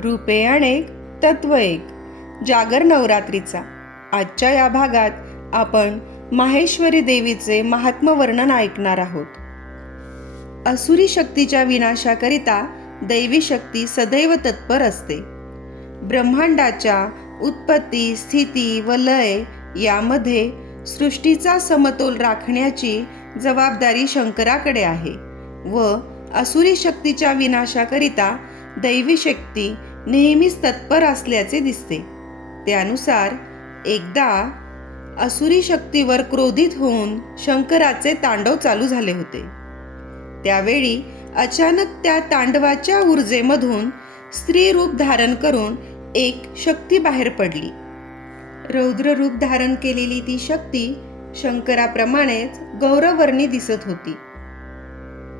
रूपे अनेक तत्व एक. जागर नवरात्रीचा. आजच्या या भागात आपण माहेश्वरी देवीचे महात्म वर्णन ऐकणार आहोत. असुरी शक्तीच्या विनाशाकरिता दैवी शक्ती सदैव तत्पर असते. ब्रह्मांडाच्या उत्पत्ती स्थिती व लय यामध्ये सृष्टीचा समतोल राखण्याची जबाबदारी शंकराकडे आहे व असुरी शक्तीच्या विनाशाकरिता दैवी शक्ती नेहमीच तत्पर असल्याचे दिसते. त्यानुसार एकदा असुरी शक्तीवर क्रोधित होऊन शंकराचे तांडव चालू झाले होते. त्यावेळी अचानक त्या तांडवाच्या ऊर्जेमधून स्त्री रूप धारण करून एक शक्ती बाहेर पडली. रौद्र रूप धारण केलेली ती शक्ती शंकराप्रमाणेच गौरवर्णी दिसत होती.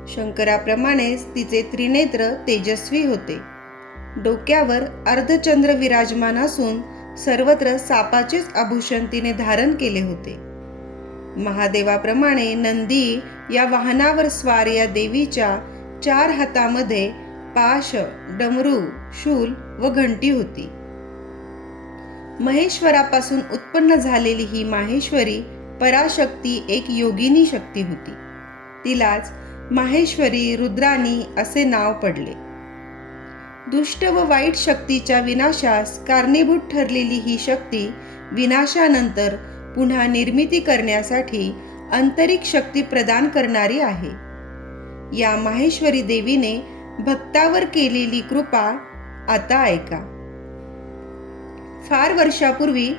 शंकराप्रमाणेच तिचे त्रिनेत्र तेजस्वी होते. डोक्यावर अर्धचंद्र विराजमान असून सर्वत्र सापाचेच आभूषण तिने धारण केले होते. महादेवाप्रमाणे नंदी या वाहनावर स्वार या देवीच्या चार हातामध्ये पाश डमरू शूल व घंटी होती. महेश्वरापासून उत्पन्न झालेली ही माहेश्वरी पराशक्ती एक योगिनी शक्ती होती. तिलाच माहेश्वरी रुद्राणी असे नाव पडले. दुष्ट व वाईट शक्तीच्या विनाशास कारणीभूत ठरलेली ही शक्ती विनाशानंतर पुन्हा निर्मिती करण्यासाठी आंतरिक शक्ती प्रदान करणारी आहे. या माहेश्वरी देवीने भक्तावर केलेली कृपा आता ऐका. फार वर्षापूर्वी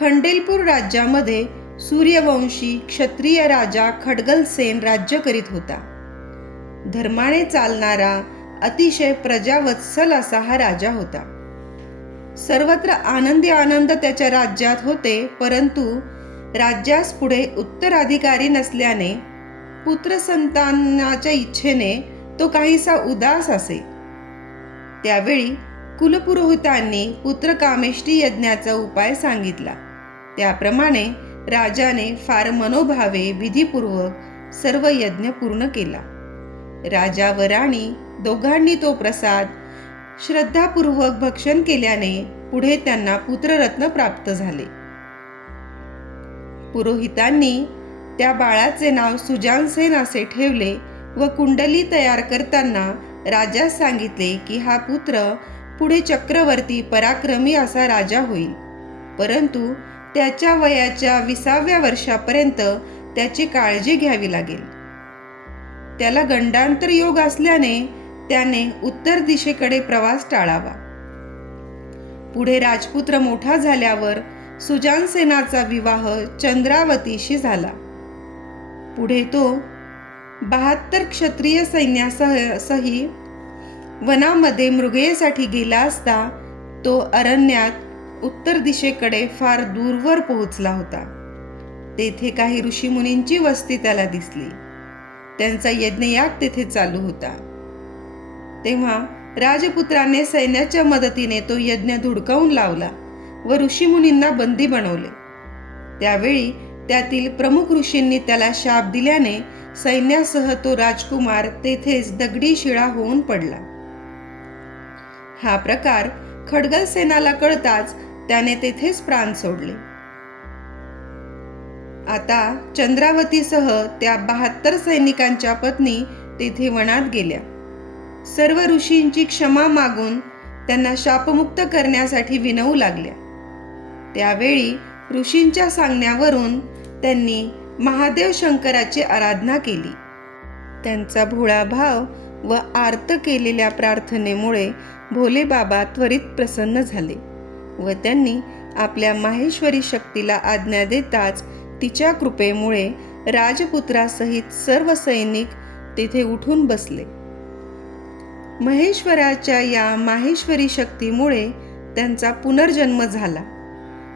खंडेलपूर राज्यामध्ये सूर्यवंशी क्षत्रिय राजा खडगलसेन राज्य करीत होता. धर्माने चालणारा अतिशय प्रजावत्सल असा हा राजा होता. सर्वत्र आनंदी आनंद त्याच्या राज्यात होते परंतु राज्यास पुढे उत्तराधिकारी नसल्याने पुत्रसंतानाच्या इच्छेने तो काहीसा उदास असे. त्यावेळी कुलपुरोहितांनी पुत्रकामेष्टी यज्ञाचा उपाय सांगितला. त्याप्रमाणे राजाने फार मनोभावे विधीपूर्वक सर्व यज्ञ पूर्ण केला. राजा व राणी दोघांनी तो प्रसाद. श्रद्धापूर्वक भक्षण केल्याने पुढे त्यांना पुत्ररत्न प्राप्त झाले. पुरोहितांनी त्या बाळाचे नाव सुजानसेन असे ठेवले व कुंडली तयार करताना राजास सांगितले की हा पुत्र पुढे चक्रवर्ती पराक्रमी असा राजा होईल. परंतु त्याच्या वयाच्या विसाव्या वर्षापर्यंत त्याची काळजी घ्यावी लागेल. त्याला गंडांतर योग असल्याने त्याने उत्तर दिशेकडे प्रवास टाळावा. पुढे राजपुत्र मोठा झाल्यावर सुजानसेनाचा विवाह चंद्रावतीशी झाला. पुढे तो बहात्तर क्षत्रिय सैन्यासह सही वनामध्ये मृगयेसाठी गेला असता तो अरण्यात उत्तर दिशेकडे फार दूरवर पोहोचला होता. तेथे काही ऋषीमुनींची वस्ती त्याला दिसली. त्यांचा यज्ञयाग तेथे चालू होता. तेव्हा राजपुत्राने सैन्याच्या मदतीने तो यज्ञ धुडकावून लावला व ऋषीमुनींना बंदी बनवले. त्यावेळी त्यातील प्रमुख ऋषींनी त्याला शाप दिल्याने सैन्यासह तो राजकुमार तेथेच दगडी शिळा होऊन पडला. हा प्रकार खडगल सेनाला कळताच त्याने तेथेच प्राण सोडले. आता चंद्रावतीसह त्या बहात्तर सैनिकांच्या पत्नी तेथे वनात गेल्या. सर्व ऋषींची क्षमा मागून त्यांना शापमुक्त करण्यासाठी विनवू लागल्या. त्यावेळी ऋषींच्या सांगण्यावरून त्यांनी महादेव शंकराची आराधना केली. त्यांचा भोळा भाव व आर्त केलेल्या प्रार्थनेमुळे भोले बाबा त्वरित प्रसन्न झाले व त्यांनी आपल्या माहेश्वरी शक्तीला आज्ञा देताच तिच्या कृपेमुळे राजपुत्रासहित सर्व सैनिक तेथे उठून बसले. महेश्वराच्या या माहेश्वरी शक्तीमुळे त्यांचा पुनर्जन्म झाला.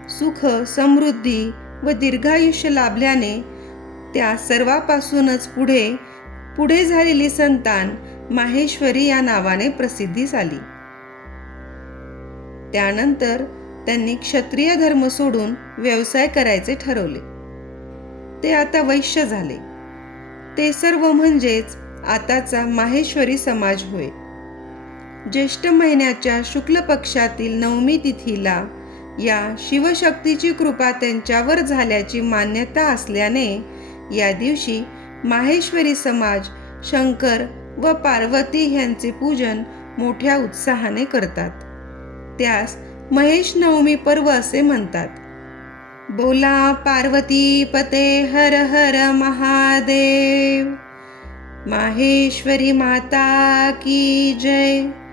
सुख समृद्धी व दीर्घायुष्य लाभल्याने त्या सर्वापासूनच पुढे पुढे झालेली संतान माहेश्वरी या नावाने प्रसिद्धी झाली. त्यानंतर त्यांनी क्षत्रिय धर्म सोडून व्यवसाय करायचे ठरवले. ते आता वैश्य झाले. ते सर्व म्हणजेच आताचा माहेश्वरी समाज होय. ज्येष्ठ महिन्याच्या शुक्ल पक्षातील नवमी तिथीला या शिवशक्तीची कृपा त्यांच्यावर झाल्याची मान्यता असल्याने या दिवशी माहेश्वरी समाज शंकर व पार्वती यांचे पूजन मोठ्या उत्साहाने करतात. त्यास महेश नवमी पर्व असे म्हणतात. बोला पार्वती पते हर हर महादेव। माहेश्वरी माता की जय।